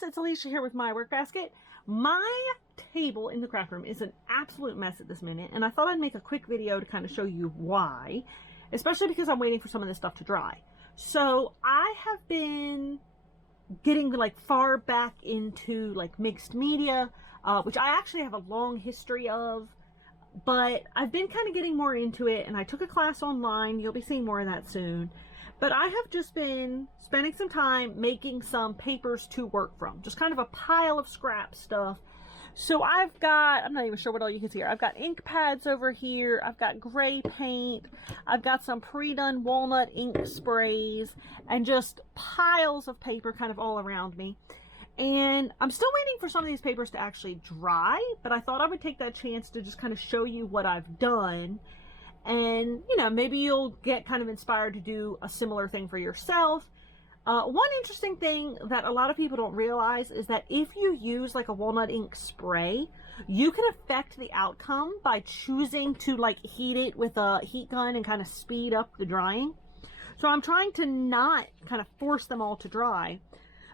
guys, it's Alicia here with My Work Basket. My table in the craft room is an absolute mess at this minute, and I thought I'd make a quick video to kind of show you why, especially because I'm waiting for some of this stuff to dry. So I have been getting like far back into like mixed media, which I actually have a long history of, but I've been kind of getting more into it, and I took a class online. You'll be seeing more of that soon. But I have just been spending some time making some papers to work from. Just kind of a pile of scrap stuff. So I've got, I'm not even sure what all you can see here. I've got ink pads over here. I've got gray paint. I've got some pre-done walnut ink sprays. And just piles of paper kind of all around me. And I'm still waiting for some of these papers to actually dry. But I thought I would take that chance to just kind of show you what I've done. And, you know, maybe you'll get kind of inspired to do a similar thing for yourself. One interesting thing that a lot of people don't realize is that if you use like a walnut ink spray, you can affect the outcome by choosing to like heat it with a heat gun and kind of speed up the drying. So I'm trying to not kind of force them all to dry.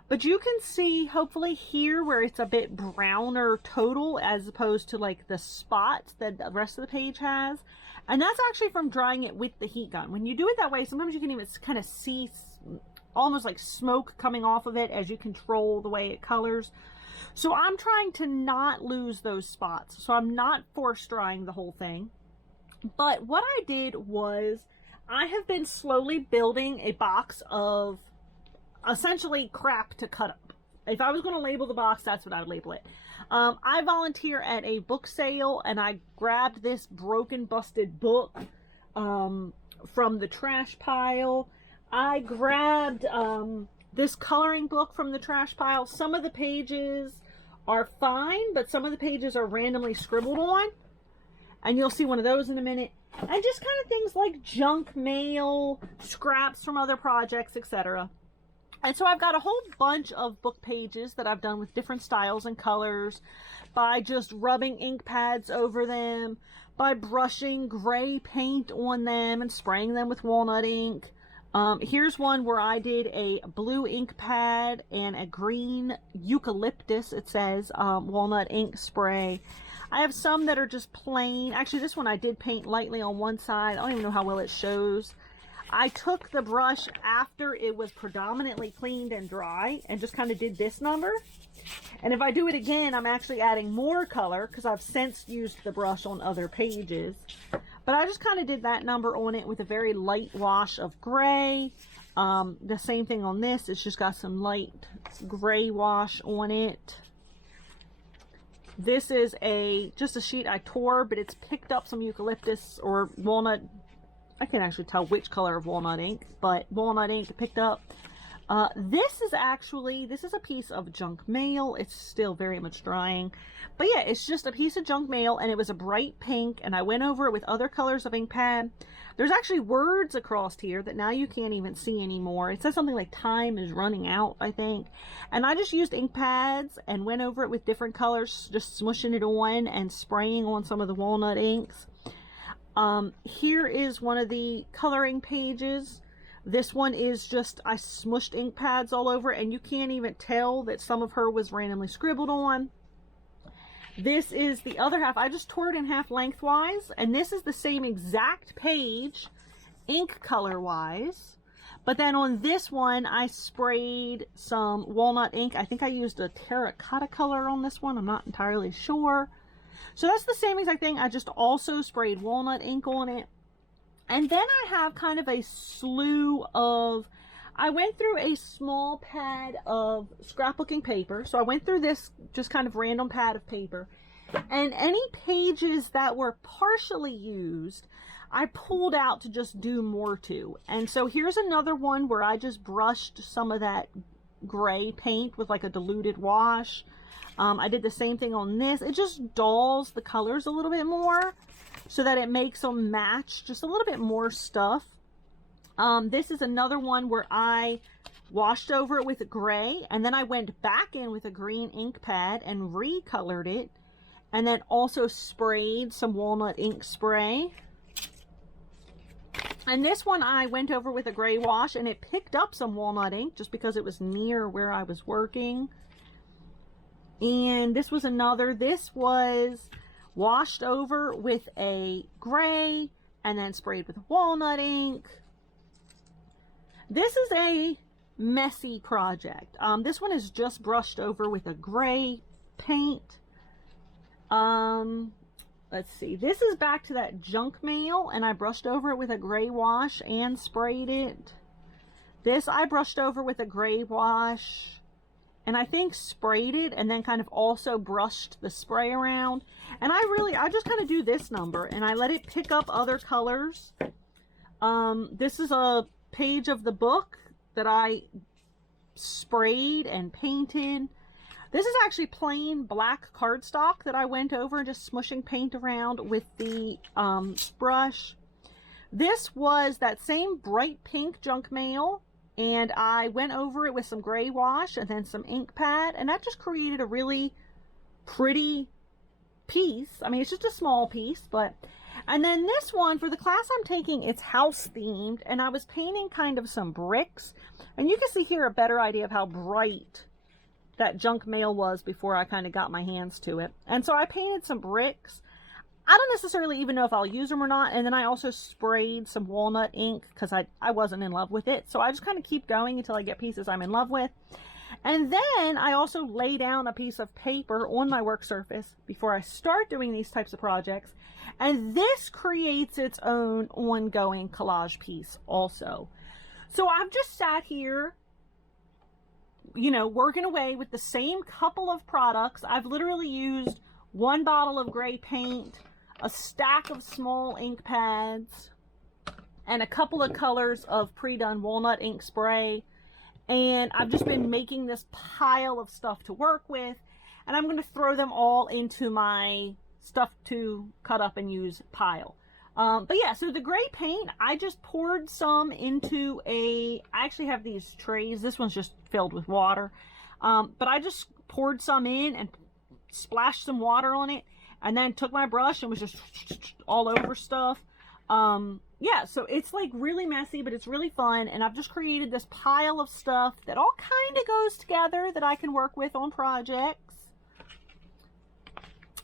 But you can see, hopefully here, where it's a bit browner total as opposed to like the spots that the rest of the page has. And that's actually from drying it with the heat gun. When you do it that way, sometimes you can even kind of see almost like smoke coming off of it as you control the way it colors. So I'm trying to not lose those spots. So I'm not force drying the whole thing. But what I did was I have been slowly building a box of essentially crap to cut up. If I was going to label the box, that's what I would label it. I volunteer at a book sale, and I grabbed this broken, busted book from the trash pile. I grabbed this coloring book from the trash pile. Some of the pages are fine, but some of the pages are randomly scribbled on. And you'll see one of those in a minute. And just kind of things like junk mail, scraps from other projects, etc. And so I've got a whole bunch of book pages that I've done with different styles and colors by just rubbing ink pads over them, by brushing gray paint on them and spraying them with walnut ink. Here's one where I did a blue ink pad and a green eucalyptus, it says, walnut ink spray. I have some that are just plain. Actually, this one I did paint lightly on one side. I don't even know how well it shows. I took the brush after it was predominantly cleaned and dry and just kind of did this number. And if I do it again, I'm actually adding more color because I've since used the brush on other pages. But I just kind of did that number on it with a very light wash of gray. The same thing on this. It's just got some light gray wash on it. This is just a sheet I tore, but it's picked up some eucalyptus or walnut. I can't actually tell which color of walnut ink, but walnut ink picked up. This is a piece of junk mail. It's still very much drying. But yeah, it's just a piece of junk mail, and it was a bright pink, and I went over it with other colors of ink pad. There's actually words across here that now you can't even see anymore. It says something like time is running out, I think. And I just used ink pads and went over it with different colors, just smushing it on and spraying on some of the walnut inks. Here is one of the coloring pages. This one is just, I smushed ink pads all over, and you can't even tell that some of her was randomly scribbled on. This is the other half. I just tore it in half lengthwise, and this is the same exact page, ink color wise. But then on this one, I sprayed some walnut ink. I think I used a terracotta color on this one. I'm not entirely sure. So that's the same exact thing. I just also sprayed walnut ink on it. And then I have kind of a slew of, I went through a small pad of scrapbooking paper. So I went through this just kind of random pad of paper. And any pages that were partially used, I pulled out to just do more to. And so here's another one where I just brushed some of that gray paint with like a diluted wash. I did the same thing on this. It just dulls the colors a little bit more so that it makes them match just a little bit more stuff. This is another one where I washed over it with gray, and then I went back in with a green ink pad and recolored it, and then also sprayed some walnut ink spray. And this one I went over with a gray wash, and it picked up some walnut ink just because it was near where I was working. And this was another, this was washed over with a gray and then sprayed with walnut ink. This is a messy project. This one is just brushed over with a gray paint. Let's see, this is back to that junk mail, and I brushed over it with a gray wash and sprayed it. This I brushed over with a gray wash and I think sprayed it, and then kind of also brushed the spray around. And I just kind of do this number and I let it pick up other colors. This is a page of the book that I sprayed and painted. This is actually plain black cardstock that I went over and just smushing paint around with the brush. This was that same bright pink junk mail, and I went over it with some gray wash and then some ink pad, and that just created a really pretty piece. I mean, it's just a small piece, but... And then this one, for the class I'm taking, it's house themed, and I was painting kind of some bricks, and you can see here a better idea of how bright that junk mail was before I kind of got my hands to it. And so I painted some bricks. I don't necessarily even know if I'll use them or not. And then I also sprayed some walnut ink because I wasn't in love with it. So I just kind of keep going until I get pieces I'm in love with. And then I also lay down a piece of paper on my work surface before I start doing these types of projects. And this creates its own ongoing collage piece also. So I've just sat here, you know, working away with the same couple of products. I've literally used one bottle of gray paint, a stack of small ink pads, and a couple of colors of pre-done walnut ink spray. And I've just been making this pile of stuff to work with, and I'm going to throw them all into my stuff to cut up and use pile. But yeah, so the gray paint, I just poured some into I actually have these trays. This one's just filled with water. But I just poured some in and splashed some water on it, and then took my brush and was just all over stuff. Yeah, so it's like really messy, but it's really fun. And I've just created this pile of stuff that all kind of goes together that I can work with on projects.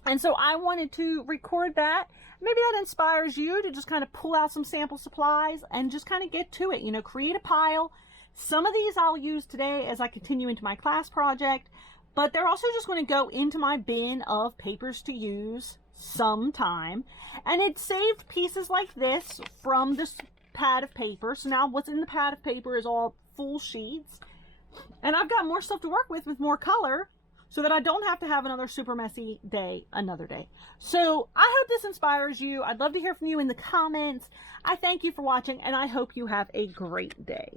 And so I wanted to record that. Maybe that inspires you to just kind of pull out some sample supplies and just kind of get to it. You know, create a pile. Some of these I'll use today as I continue into my class project, but they're also just going to go into my bin of papers to use sometime. And it saved pieces like this from this pad of paper. So now what's in the pad of paper is all full sheets. And I've got more stuff to work with more color, so that I don't have to have another super messy day another day. So I hope this inspires you. I'd love to hear from you in the comments. I thank you for watching, and I hope you have a great day.